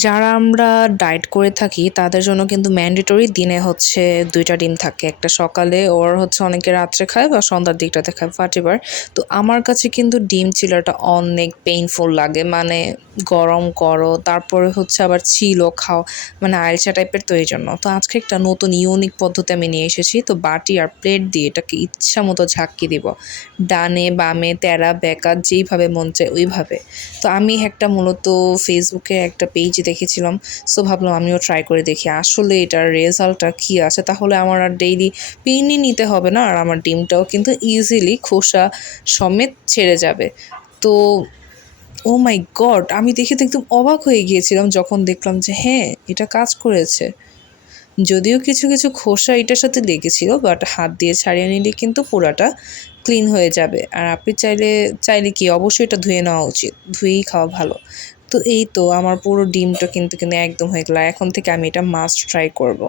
যারা আমরা ডায়েট করে থাকি তাদের জন্য কিন্তু ম্যান্ডেটরি দিনে হচ্ছে ২টা ডিম থাকে। একটা সকালে ওর হচ্ছে অনেকে রাত্রে খায় বা সন্ধ্যার দিকটাতে খায় হোয়াটএভার। তো আমার কাছে কিন্তু ডিম চিলাটা অনেক পেইনফুল লাগে। মানে গরম করো, তারপরে হচ্ছে আবার চিলও খাও, মানে আইলচা টাইপের, তো এইজন্য। তো আজকে একটা নতুন ইউনিক পদ্ধতি আমি নিয়ে এসেছি। তো বাটি আর প্লেট দিয়ে এটাকে ইচ্ছা মতো ঝাঁকিয়ে দিব। ডানে, বামে, তেড়া, বেঁকা যেইভাবে মন চায় ওইভাবে। তো আমি একটা মূলত ফেসবুকে একটা পেজ দেখেছিলাম। সো ভাবলাম আমিও ট্রাই করে দেখি আসলে এটার রেজাল্টটা কী আছে। তাহলে আমার আর ডেইলি পেইনই নিতে হবে না, আর আমার ডিমটাও কিন্তু ইজিলি খোসা সমেত ছেড়ে যাবে। তো ও মাই গড! আমি দেখে তো একদম অবাক হয়ে গিয়েছিলাম যখন দেখলাম যে হ্যাঁ, এটা কাজ করেছে। যদিও কিছু কিছু খোসা এটার সাথে লেগেছিল, বাট হাত দিয়ে ছাড়িয়ে নিলে কিন্তু পুরাটা ক্লিন হয়ে যাবে। আর আপনি চাইলে কি অবশ্যই এটা ধুয়ে নেওয়া উচিত, ধুয়েই খাওয়া ভালো। তো এই তো আমার পুরো ডিমটা কিন্তু একদম হয়ে গেল। এখন থেকে আমি এটা মাস্ট ট্রাই করব।